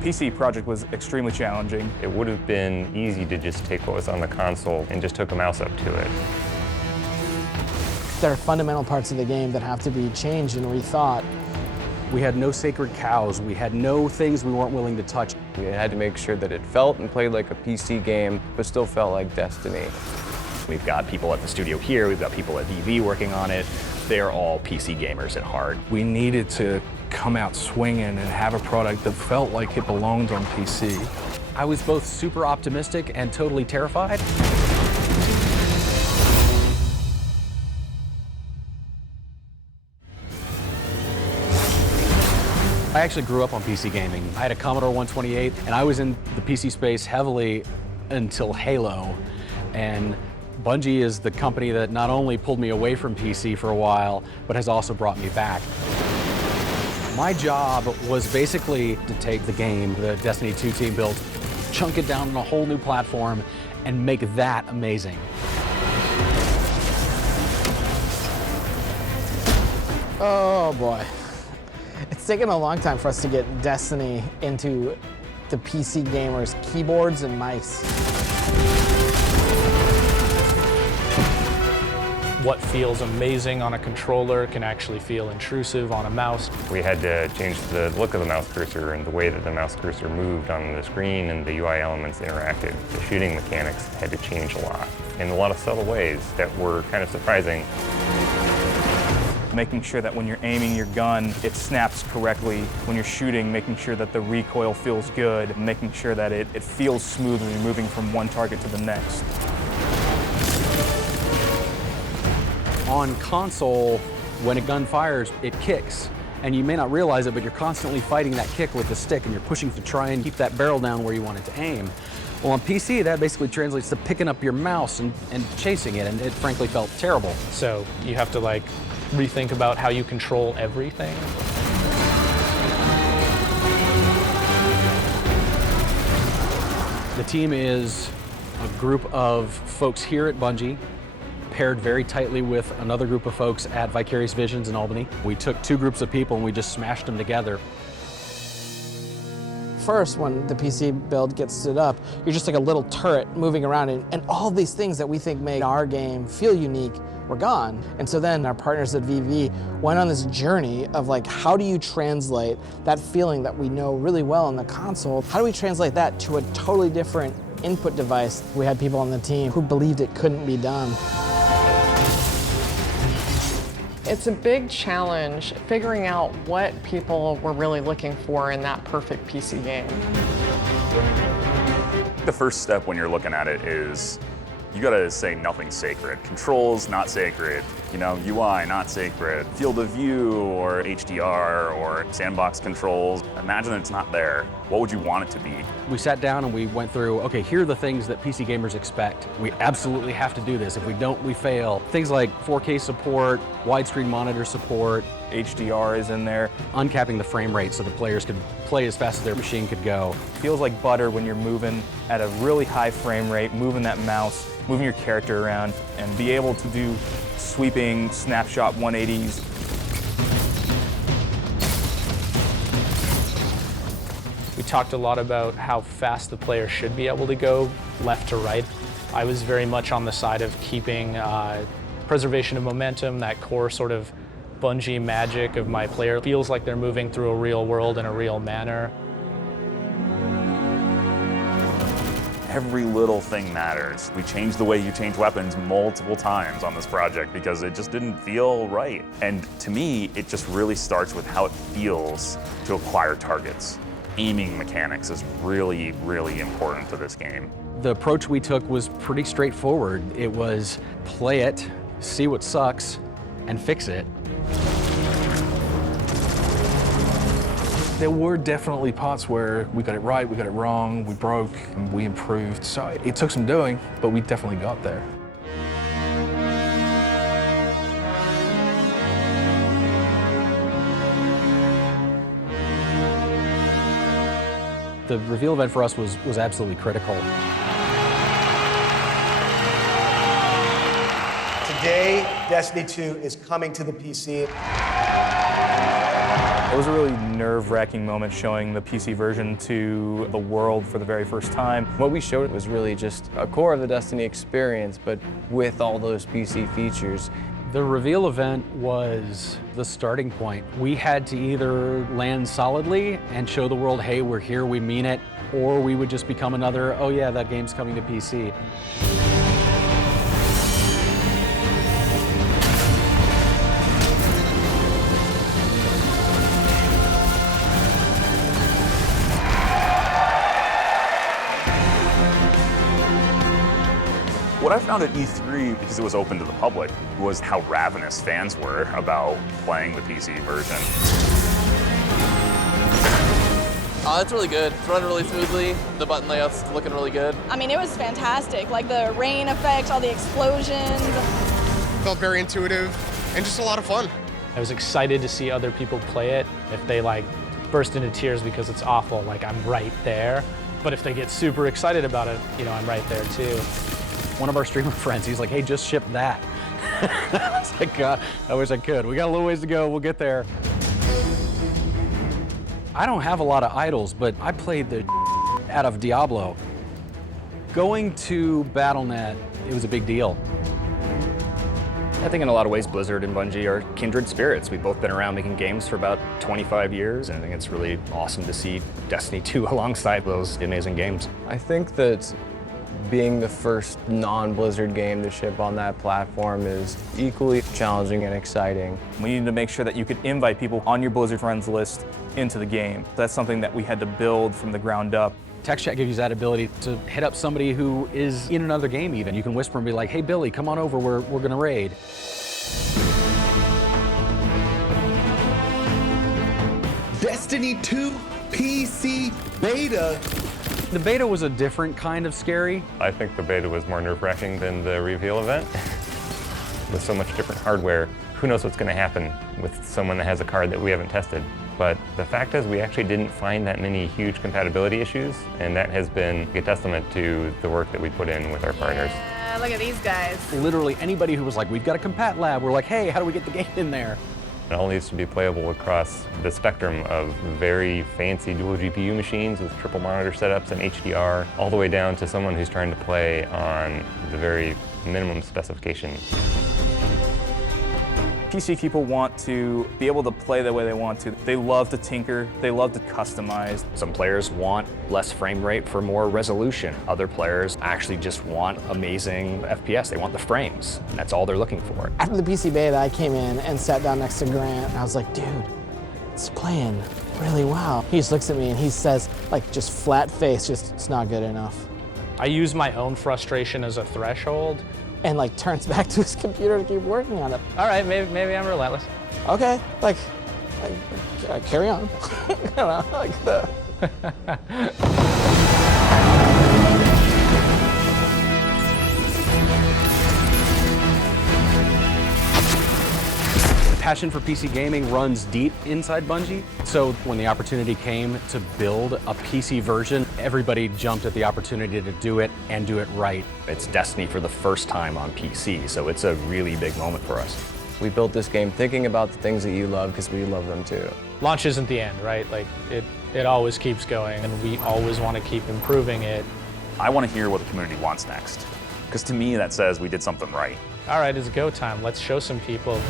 PC project was extremely challenging. It would have been easy to just take what was on the console and just hook a mouse up to it. There are fundamental parts of the game that have to be changed and rethought. We had no sacred cows. We had no things we weren't willing to touch. We had to make sure that it felt and played like a PC game, but still felt like Destiny. We've got people at the studio here, we've got people at VV working on it. They're all PC gamers at heart. We needed to come out swinging and have a product that felt like it belonged on PC. I was both super optimistic and totally terrified. I actually grew up on PC gaming. I had a Commodore 128, and I was in the PC space heavily until Halo. And Bungie is the company that not only pulled me away from PC for a while, but has also brought me back. My job was basically to take the game the Destiny 2 team built, chunk it down on a whole new platform, and make that amazing. Oh boy. It's taken a long time for us to get Destiny into the PC gamers' keyboards and mice. What feels amazing on a controller can actually feel intrusive on a mouse. We had to change the look of the mouse cursor and the way that the mouse cursor moved on the screen and the UI elements interacted. The shooting mechanics had to change a lot in a lot of subtle ways that were kind of surprising. Making sure that when you're aiming your gun, it snaps correctly. When you're shooting, making sure that the recoil feels good, making sure that it feels smooth when you're moving from one target to the next. On console, when a gun fires, it kicks. And you may not realize it, but you're constantly fighting that kick with the stick and you're pushing to try and keep that barrel down where you want it to aim. Well, on PC, that basically translates to picking up your mouse and chasing it, and it frankly felt terrible. So you have to rethink about how you control everything. The team is a group of folks here at Bungie, paired very tightly with another group of folks at Vicarious Visions in Albany. We took two groups of people and we just smashed them together. First, when the PC build gets stood up, you're just like a little turret moving around, and all these things that we think make our game feel unique were gone. And so then our partners at VV went on this journey of how do you translate that feeling that we know really well on the console? How do we translate that to a totally different input device? We had people on the team who believed it couldn't be done. It's a big challenge figuring out what people were really looking for in that perfect PC game. The first step when you're looking at it is you gotta say nothing's sacred. Controls, not sacred. UI, not sacred. Field of view or HDR or sandbox controls. Imagine it's not there. What would you want it to be? We sat down and we went through, okay, here are the things that PC gamers expect. We absolutely have to do this. If we don't, we fail. Things like 4K support, widescreen monitor support. HDR is in there. Uncapping the frame rate so the players could play as fast as their machine could go. Feels like butter when you're moving at a really high frame rate, moving that mouse, moving your character around, and be able to do sweeping snapshot 180s. We talked a lot about how fast the player should be able to go left to right. I was very much on the side of keeping preservation of momentum, that core sort of Bungie magic of my player feels like they're moving through a real world in a real manner. Every little thing matters. We changed the way you change weapons multiple times on this project because it just didn't feel right. And to me, it just really starts with how it feels to acquire targets. Aiming mechanics is really, really important to this game. The approach we took was pretty straightforward. It was play it, see what sucks, and fix it. There were definitely parts where we got it right, we got it wrong, we broke, and we improved. So it took some doing, but we definitely got there. The reveal event for us was absolutely critical. Today, Destiny 2 is coming to the PC. It was a really nerve-wracking moment showing the PC version to the world for the very first time. What we showed was really just a core of the Destiny experience, but with all those PC features. The reveal event was the starting point. We had to either land solidly and show the world, hey, we're here, we mean it, or we would just become another, oh yeah, that game's coming to PC. What I found at E3, because it was open to the public, was how ravenous fans were about playing the PC version. It's really good. It's running really smoothly. The button layout's looking really good. I mean, it was fantastic. Like the rain effects, all the explosions. Felt very intuitive and just a lot of fun. I was excited to see other people play it. If they like burst into tears because it's awful, like I'm right there. But if they get super excited about it, you know, I'm right there too. One of our streamer friends, he's like, hey, just ship that. I was like, God, I wish I could. We got a little ways to go, we'll get there. I don't have a lot of idols, but I played the out of Diablo. Going to Battle.net, it was a big deal. I think in a lot of ways, Blizzard and Bungie are kindred spirits. We've both been around making games for about 25 years, and I think it's really awesome to see Destiny 2 alongside those amazing games. I think that being the first non-Blizzard game to ship on that platform is equally challenging and exciting. We needed to make sure that you could invite people on your Blizzard friends list into the game. That's something that we had to build from the ground up. Text chat gives you that ability to hit up somebody who is in another game even. You can whisper and be like, hey Billy, come on over, we're gonna raid. Destiny 2 PC Beta. The beta was a different kind of scary. I think the beta was more nerve-wracking than the reveal event. With so much different hardware, who knows what's going to happen with someone that has a card that we haven't tested. But the fact is we actually didn't find that many huge compatibility issues, and that has been a testament to the work that we put in with our partners. Look at these guys. Literally anybody who was like, we've got a compat lab, we're like, hey, how do we get the game in there? It all needs to be playable across the spectrum of very fancy dual GPU machines with triple monitor setups and HDR, all the way down to someone who's trying to play on the very minimum specification. PC people want to be able to play the way they want to. They love to tinker, they love to customize. Some players want less frame rate for more resolution. Other players actually just want amazing FPS. They want the frames. That's all they're looking for. After the PC beta, I came in and sat down next to Grant, and I was like, dude, it's playing really well. He just looks at me and he says, like, just flat face, just, it's not good enough. I use my own frustration as a threshold. And like turns back to his computer to keep working on it. All right, maybe I'm relentless. Okay, like carry on. I don't know, like the. Passion for PC gaming runs deep inside Bungie. So when the opportunity came to build a PC version, everybody jumped at the opportunity to do it and do it right. It's Destiny for the first time on PC, so it's a really big moment for us. We built this game thinking about the things that you love because we love them too. Launch isn't the end, right? Like it always keeps going, and we always want to keep improving it. I want to hear what the community wants next, because to me that says we did something right. All right, it's go time. Let's show some people.